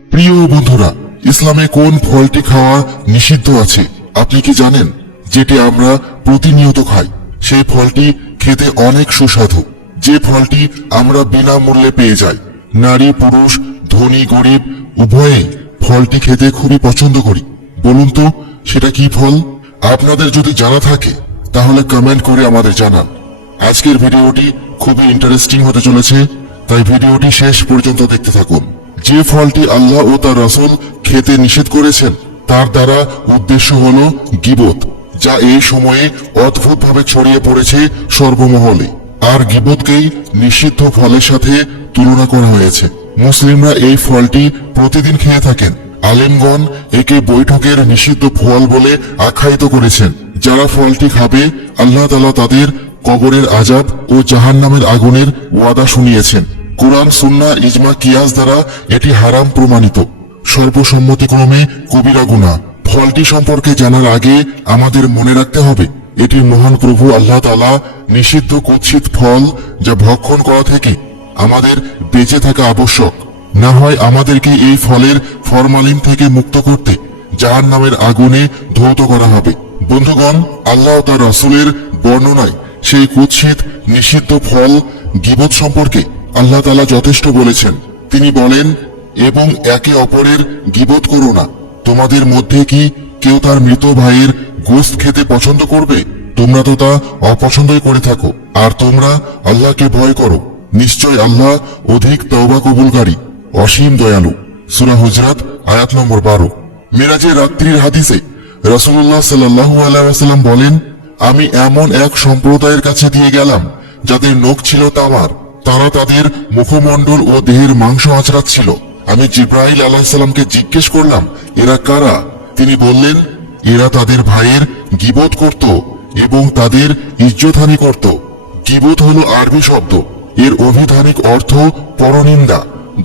প্রিয় বন্ধুরা, ইসলামে কোন ফলটি খাওয়া নিষিদ্ধ আছে আপনি কি জানেন? যেটি আমরা প্রতিনিয়ত খাই, সেই ফলটি খেতে অনেক সুস্বাদু। যে ফলটি আমরা বিনামূল্যে পেয়ে যাই। নারী পুরুষ, ধনী গরিব উভয়েই ফলটি খেতে খুবই পছন্দ করি। বলুন তো সেটা কি ফল? আপনাদের যদি জানা থাকে তাহলে কমেন্ট করে আমাদের জানান। আজকের ভিডিওটি খুবই ইন্টারেস্টিং হতে চলেছে, তাই ভিডিওটি শেষ পর্যন্ত দেখতে থাকুন। যে ফলটি আল্লাহ ও তার রাসূল খেতে নিষেধ করেছেন তার দ্বারা উদ্দেশ্য হলো গীবত, যা এই সময়ে অদ্ভুতভাবে ছড়িয়ে পড়েছে সর্বমহলে। আর গীবতকেই নিষিদ্ধ ফলের সাথে তুলনা করা হয়েছে। মুসলিমরা এই ফলটি প্রতিদিন খেয়ে থাকেন। আলেমগণ একে বৈঠকের নিষিদ্ধ ফল বলে আখ্যায়িত করেছেন। যারা ফলটি খাবে আল্লাহ তাআলা তাদের কবরের আযাব ও জাহান্নামের আগুনের ওয়াদা শুনিয়েছেন। কুরআন, সুন্নাহ, ইজমা, কিয়াস দ্বারা এটি হারাম প্রমাণিত। সর্বসম্মতিক্রমে কবিরা গুনাহ। ফলটি সম্পর্কে জানার আগে আমাদের মনে রাখতে হবে এটি মহান প্রভু আল্লাহ তাআলা নিষিদ্ধ কুৎসিত ফল, যা ভক্ষণ করা থেকে আমাদের বেঁচে থাকা আবশ্যক। না হয় আমাদেরকে এই ফলের ফরমালিন থেকে মুক্ত করতে জাহান্নামের আগুনে ধৌত করা হবে। বন্ধুগণ, আল্লাহ ও তার রাসূলের বর্ণনায় সেই কুৎসিত নিষিদ্ধ ফল গীবত সম্পর্কে আল্লাহ তাআলা যথেষ্ট বলেছেন। তিনি বলেন, এবং একে অপরের গীবত করো না। তোমাদের মধ্যে কি কেউ তার মৃত ভাইয়ের গোশত খেতে পছন্দ করবে? তোমরা তো তা অপছন্দই করে থাকো। আর তোমরা আল্লাহকে ভয় করো। নিশ্চয় আল্লাহ অধিক তওবা কবুলকারী, অসীম দয়ালু। সূরা হুজরাত আয়াত নম্বর 12। মিরাজের রাত্রির হাদিসে রাসূলুল্লাহ সাল্লাল্লাহু আলাইহি ওয়াসাল্লাম বলেন, আমি এমন এক সম্প্রদায়ের কাছে দিয়ে গেলাম যাদের নখ ছিল তামার। তারা তাদের মুখমণ্ডল ও দেহের মাংস আঁচড়াচ্ছিল। আমি জিবরাইল আলাইহিস সালামকে জিজ্ঞেস করলাম, এরা কারা? তিনি বললেন, এরা তাদের ভাইয়ের গীবত করত এবং তাদের ইজ্জতহানি করত। গীবত হলো আরবি শব্দ। এর অভিধানিক অর্থ পরনিন্দা,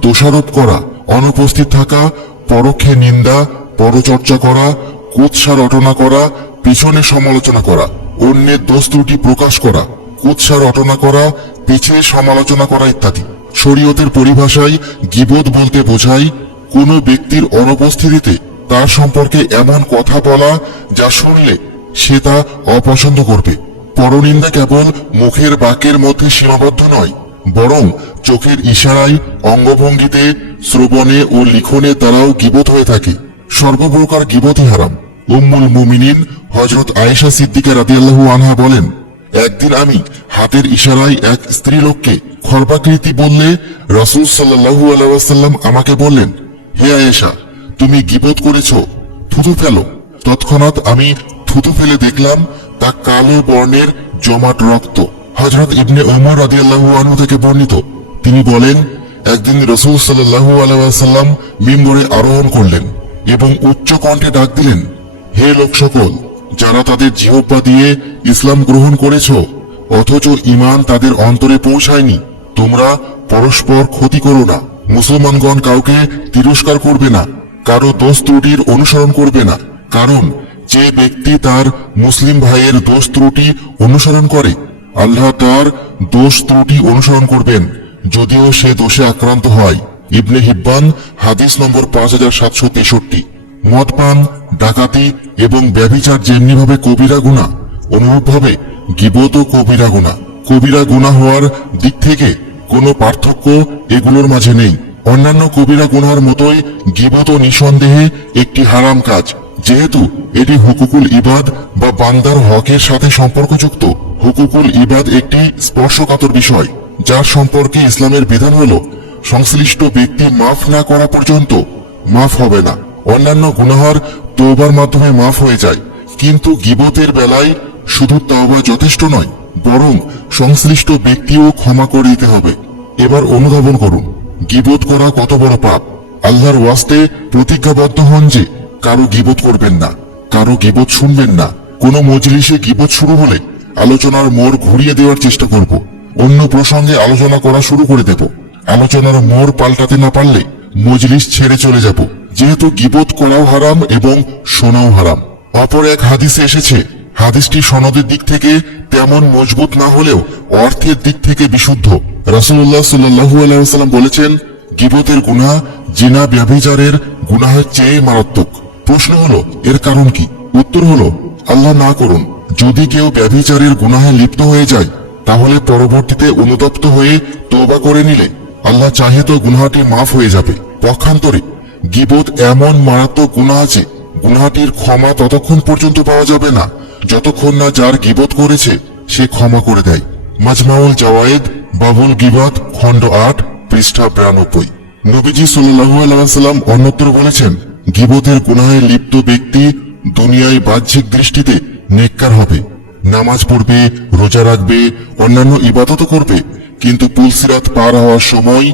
দোষারোপ করা, অনুপস্থিত থাকা, পরোক্ষে নিন্দা, পরচর্চা করা, কুৎসা রটনা করা, পিছনে সমালোচনা করা, অন্যের দোষ ত্রুটি প্রকাশ করা, কুৎসা রটনা করা, পিছে সমালোচনা করা ইত্যাদি। শরীয়তের পরিভাষায় গীবত বলতে বোঝায় কোনো ব্যক্তির অনুপস্থিতিতে তার সম্পর্কে এমন কথা বলা যা শুনলে সে তা অপছন্দ করবে। পরনিন্দা কেবল মুখের বাক্যের মধ্যে সীমাবদ্ধ নয়, বরং চোখের ইশারায়, অঙ্গভঙ্গিতে, শ্রবণে ও লিখনে দ্বারাও গীবত হয়ে থাকে। সর্বপ্রকার গীবতই হারাম। উম্মুল মুমিনিন হযরত আয়েশা সিদ্দিকা রাদিয়াল্লাহু আনহা বলেন, একদিন আমি হাতের ইশারায় এক স্ত্রীলোককে খর্বাকৃতি বললে রাসূল সাল্লাল্লাহু আলাইহি ওয়াসাল্লাম আমাকে বললেন, হে আয়েশা, তুমি গীবত করেছো, থুথু ফেলো। তৎক্ষণাৎ আমি থুথু ফেলে দেখলাম তা কালো বর্ণের জমাট রক্ত। হযরত ইবনে ওমর রাদিয়াল্লাহু আনহু থেকে বর্ণিত, তিনি বলেন, একদিন রাসূল সাল্লাল্লাহু আলাইহি ওয়াসাল্লাম মিম্বরে আরোহণ করলেন এবং উচ্চ কণ্ঠে ডাক দিলেন, হে লোক সকল, যারা তাদের জিহ্বা দিয়ে ইসলাম গ্রহণ করেছ অথচ ঈমান তাদের অন্তরে পৌঁছায়নি, তোমরা পরস্পর ক্ষতি করো না। মুসলমানগণ কাউকে তিরস্কার করবে না, কারো দোষ ত্রুটির অনুসরণ করবে না। কারণ যে ব্যক্তি তার মুসলিম ভাইয়ের দোষ ত্রুটি অনুসরণ করে আল্লাহ তার দোষ ত্রুটি অনুসরণ করবেন, যদিও সে দোষে আক্রান্ত হয়। ইবনে হিব্বান হাদিস নম্বর 5763। মদপান, ডাকাতি এবং ব্যভিচার যেমনিভাবে কবিরা গুনাহ, অনুরূপভাবে গীবতও কবিরা গুনাহ। কবিরা গুনাহ হওয়ার দিক থেকে কোনো পার্থক্য এগুলোর মাঝে নেই। অন্যান্য কবিরা গুনাহর মতোই গীবতও নিঃসন্দেহে একটি হারাম কাজ, যেহেতু এটি হুকুকুল ইবাদ বা বান্দার হকের সাথে সম্পর্কযুক্ত। হুকুকুল ইবাদ একটি স্পর্শকাতর বিষয়, যার সম্পর্কে ইসলামের বিধান হলো সংশ্লিষ্ট ব্যক্তি মাফ না করা পর্যন্ত মাফ হবে না। অন্যান্য গুনাহর তওবার মাধ্যমে মাফ হয়ে যায়, কিন্তু গীবতের বেলায় শুধু তওবা যথেষ্ট নয়, বরং সংশ্লিষ্ট ব্যক্তিও ক্ষমা করে দিতে হবে। এবার অনুধাবন করুন গীবত করা কত বড় পাপ। আল্লাহর ওয়াস্তে প্রতিজ্ঞাবদ্ধ হন যে কারো গীবত করবেন না, কারো গীবত শুনবেন না। কোনো মজলিসে গীবত শুরু হলে আলোচনার মোড় ঘুরিয়ে দেওয়ার চেষ্টা করব, অন্য প্রসঙ্গে আলোচনা করা শুরু করে দেব। আলোচনার মোড় পাল্টাতে না পারলে মজলিস ছেড়ে চলে যাব, যেহেতু গীবত করাও হারাম এবং শোনাও হারাম। অপর এক হাদিসে এসেছে, হাদিসটি সনদের দিক থেকে তেমন মজবুত না হলেও অর্থের দিক থেকে বিশুদ্ধ। রাসূলুল্লাহ সাল্লাল্লাহু আলাইহি ওয়াসাল্লাম বলেছেন, গীবতের গুনাহ জিনা ব্যভিচারের গুনাহের চেয়ে মারাত্মক। প্রশ্ন হলো এর কারণ কি? উত্তর হলো আল্লাহ না করুন যদি কেউ ব্যভিচারের গুনাহে লিপ্ত হয়ে যায় তাহলে পরবর্তীতে অনুতপ্ত হয়ে তওবা করে নিলে আল্লাহ চাহে তো গুনাহটি মাফ হয়ে যাবে। পক্ষান্তরে গীবত এমন মারাত্মক গুনাহ আছে গুনাহটির ক্ষমা ততক্ষণ পর্যন্ত পাওয়া যাবে না যতক্ষণ না যার গীবত করেছে সে ক্ষমা করে দেয়। মাজমাউল জাওয়ায়েদ বাবুল গীবত খণ্ড 8 পৃষ্ঠা 92। নবীজি সাল্লাল্লাহু আলাইহি ওয়াসাল্লাম অন্যত্র বলেছেন, গীবতের গুনাহে লিপ্ত ব্যক্তি দুনিয়ায় বাহ্যিক দৃষ্টিতে নেককার হবে, নামাজ পড়বে, রোজা রাখবে, অন্যান্য ইবাদত করবে, কিন্তু পুলসিরাত পার হওয়ার সময়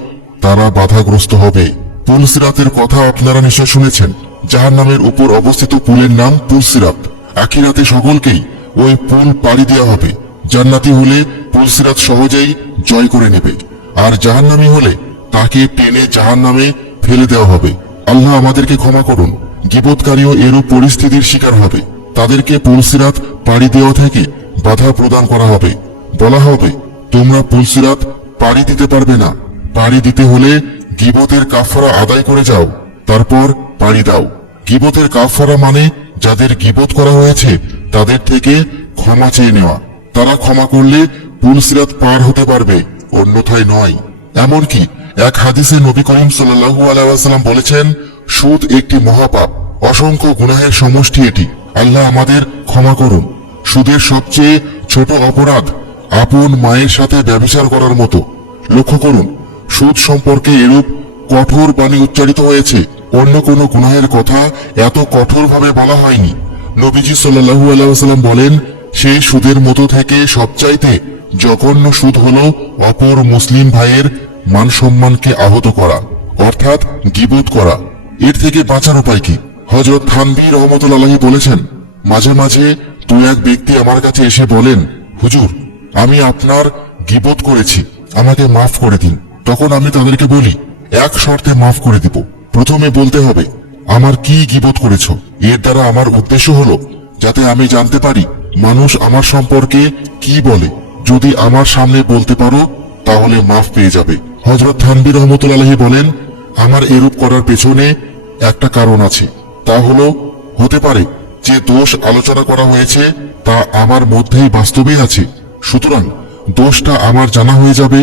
তারা বাধাগ্রস্ত হবে। পুলসিরাতের কথা আপনারা নিশ্চয় শুনেছেন। জাহান্নামের উপর অবস্থিত পুলের নাম পুলসিরাত। আখিরাতে সকলকেই ওই পুল পাড়ি দেওয়া হবে। জান্নাতি হলে পুলসিরাত সহজেই জয় করে নেবে, আর জাহান্নামী হলে তাকে টেনে জাহান্নামে ফেলে দেওয়া হবে। আল্লাহ আমাদেরকে ক্ষমা করুন। গীবতকারীও এরূপ পরিস্থিতির শিকার হবে। তাদেরকে পুলসিরাত পাড়ি দেওয়া থেকে বাধা প্রদান করা হবে। বলা হবে, তোমরা পুলসিরাত পাড়ি দিতে পারবে না। পাড়ি দিতে হলে গীবতের কাফারা আদায় করে যাও, তারপর পাড়ি দাও। গীবতের কাফারা মানে যাদের গীবত করা হয়েছে তাদের থেকে ক্ষমা চেয়ে নেওয়া। তারা ক্ষমা করলে পুলসিরাত পার হতে পারবে, অন্যথায় নয়। এমনকি এক হাদিসে নবী করিম সাল্লাল্লাহু আলাইহি ওয়াসাল্লাম বলেছেন, সুদ একটি মহাপাপ, অসংখ্য গুনাহের সমষ্টি এটি। আল্লাহ আমাদের ক্ষমা করুন। সুদের সবচেয়ে ছোট অপরাধ আপন মায়ের সাথে ব্যভিচার করার মতো। লক্ষ্য করুন, সুদ সম্পর্কে এরূপ কঠোর বাণী উচ্চারিত হয়েছে, অন্য কোনো গুনাহের কথা এত কঠোরভাবে বলা হয়নি। নবীজি সাল্লাল্লাহু আলাইহি ওয়াসাল্লাম বলেন, সেই সুদের মতো থেকে সবচাইতে জঘন্য সুদ হলো অপর মুসলিম ভাইয়ের মান সম্মানকে আহত করা, অর্থাৎ গীবত করা। এর থেকে বাঁচার উপায় কি? হযরত থানভী রাহমাতুল্লাহি বলেছেন, মাঝে মাঝে দু এক ব্যক্তি আমার কাছে এসে বলেন, হুজুর, আমি আপনার গীবত করেছি, আমাকে মাফ করে দিন। তখন আমি তাদেরকে বলি, এক শর্তে মাফ করে দিব। প্রথমে বলতে হবে আমার কি গীবত করেছ। এর দ্বারা আমার উদ্দেশ্য হলো যাতে আমি জানতে পারি মানুষ আমার সম্পর্কে কি বলে। যদি আমার সামনে বলতে পারো তাহলে মাফ পেয়ে যাবে। হযরত থানভী রাহমাতুল্লাহি বলেন, আমার এরূপ করার পেছনে একটা কারণ আছে। তা হলো, হতে পারে যে দোষ আলোচনা করা হয়েছে তা আমার মধ্যেই বাস্তবেই আছে, সুতরাং দোষটা আমার জানা হয়ে যাবে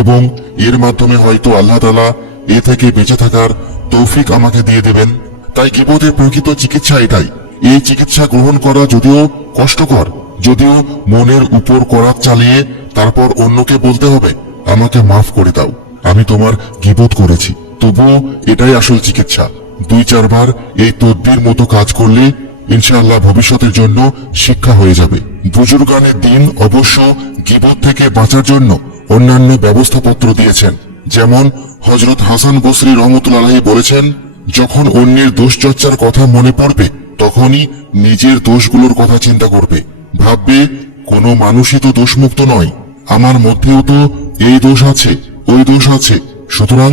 এবং এর মাধ্যমে হয়তো আল্লাহ তাআলা এ থেকে বেঁচে থাকার তৌফিক আমাকে দিয়ে দেবেন। তাই গীবতের প্রকৃত চিকিৎসা এটাই। এই চিকিৎসা গ্রহণ করা যদিও কষ্টকর, যদিও মনের উপর করাত চালিয়ে তারপর অন্যকে বলতে হবে আমাকে মাফ করে দাও, আমি তোমার গীবত করেছি, তবুও এটাই আসল চিকিৎসা। 2-4 বার এই তদবির মতো কাজ করলে ইনশাআল্লাহ ভবিষ্যতের জন্য শিক্ষা হয়ে যাবে। বুজুর্গানের দিন অবশ্য গীবত থেকে বাঁচার জন্য অন্যান্য ব্যবস্থাপত্র দিয়েছেন। যেমন হযরত হাসান বসরি রাহমাতুল্লাহি বলেছেন, যখন অন্যের দোষ চর্চার কথা মনে পড়বে তখনই নিজের দোষগুলোর কথা চিন্তা করবে। ভাববে কোনো মানুষই তো দোষমুক্ত নয়, আমার মধ্যেও তো এই দোষ আছে, ওই দোষ আছে, সুতরাং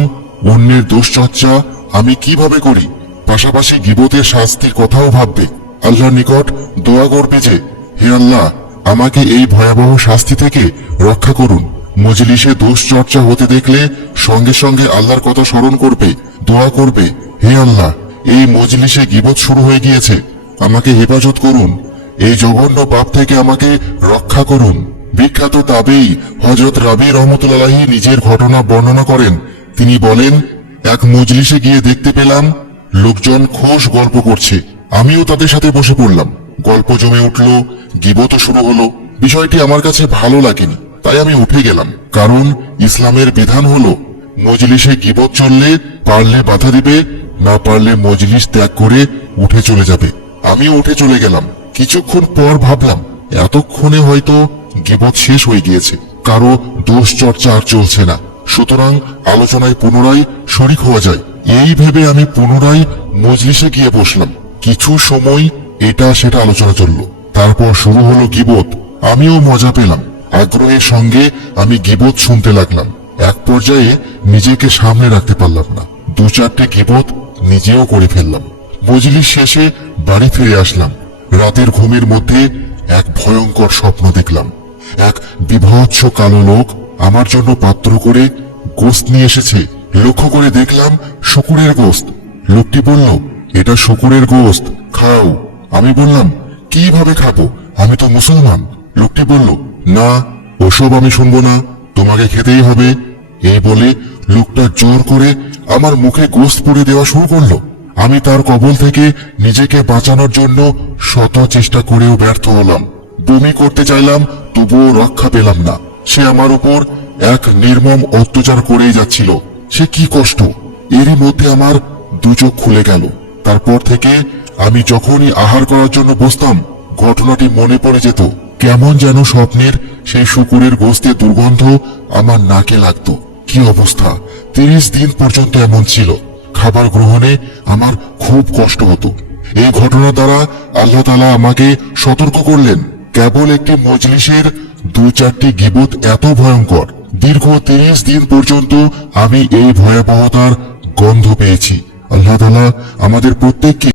অন্যের দোষ চর্চা আমি কিভাবে করি। পাশাপাশি গীবতের শাস্তির কথাও ভাববে। আল্লাহর নিকট দোয়া করবে যে, হে আল্লাহ, আমাকে এই ভয়াবহ শাস্তি থেকে রক্ষা করুন। মজলিসে দোষ চর্চা হতে দেখলে সঙ্গে সঙ্গে আল্লাহর কথা স্মরণ করবে, দোয়া করবে, হে আল্লাহ, এই মজলিসে গীবত শুরু হয়ে গিয়েছে, আমাকে হেফাজত করুন, এই জঘন্য পাপ থেকে আমাকে রক্ষা করুন। বিখ্যাত তাবেঈ হযরত রাবী রাহমাতুল্লাহি নিজের ঘটনা বর্ণনা করেন। তিনি বলেন, এক মজলিসে গিয়ে দেখতে পেলাম লোকজন খোশ গল্প করছে। আমিও তাদের সাথে বসে পড়লাম। গল্প জমে উঠল, গীবতও শুরু হলো। বিষয়টি আমার কাছে ভালো লাগেনি, তাই আমি উঠে গেলাম। কারণ ইসলামের বিধান হলো মজলিসে গীবত চললে পারলে বাধা দিবে, না পারলে মজলিস ত্যাগ করে উঠে চলে যাবে। আমিও উঠে চলে গেলাম। কিছুক্ষণ পর ভাবলাম এতক্ষণে হয়তো গীবত শেষ হয়ে গিয়েছে, কারো দোষ চর্চা আর চলছে না, সুতরাং আলোচনায় পুনরায় শরীক হওয়া যায়। এই ভেবে আমি পুনরায় মজলিসে গিয়ে বসলাম। কিছু সময় এটা সেটা আলোচনা চলল, তারপর শুরু হলো গীবত। আমিও মজা পেলাম। আগ্রহের সঙ্গে আমি গীবত শুনতে লাগলাম। এক পর্যায়ে নিজেকে সামনে রাখতে পারলাম না, 2-4টে গীবত নিজেও করে ফেললাম। মজলিস শেষে বাড়ি ফিরে আসলাম। রাতের ঘুমের মধ্যে এক ভয়ঙ্কর স্বপ্ন দেখলাম। এক বিভৎস কালো লোক আমার জন্য পাত্র করে গোশত নিয়ে এসেছে। লক্ষ্য করে দেখলাম শূকরের গোশত। লোকটি বলল, এটা শূকরের গোশত, খাও। আমি বললাম, কিভাবে খাবো, আমি তো মুসলমান। লোকটি বলল, না, ওসব আমি শুনবো না, তোমাকে খেতেই হবে। এই বলে লোকটা জোর করে আমার মুখে গোশত পুড়ে দেওয়া শুরু করলো। আমি তার কবল থেকে নিজেকে বাঁচানোর জন্য শত চেষ্টা করেও ব্যর্থ হলাম। বমি করতে চাইলাম, তবুও রক্ষা পেলাম না। সে আমার উপর এক নির্মম অত্যাচার করেই যাচ্ছিল। সে কি কষ্ট! এরই মধ্যে আমার দু চোখ খুলে গেল। তারপর থেকে আমি যখনই আহার করার জন্য বসতাম, ঘটনাটি মনে পড়ে যেত। কেমন যেন স্বপ্নের সেই শূকরের গোশতের দুর্গন্ধ আমার নাকে লাগতো। কি অবস্থা! 30 দিন পর্যন্ত এমন ছিল। খাবার গ্রহণে আমার খুব কষ্ট হতো। এই ঘটনা দ্বারা আল্লাহ তাআলা আমাকে সতর্ক করলেন, কেবল একটি মজলিসের 2-4টি গীবত এত ভয়ঙ্কর। দীর্ঘ 30 দিন পর্যন্ত আমি এই ভয়াবহতার গন্ধ পেয়েছি। আল্লাহ তাআলা আমাদের প্রত্যেককে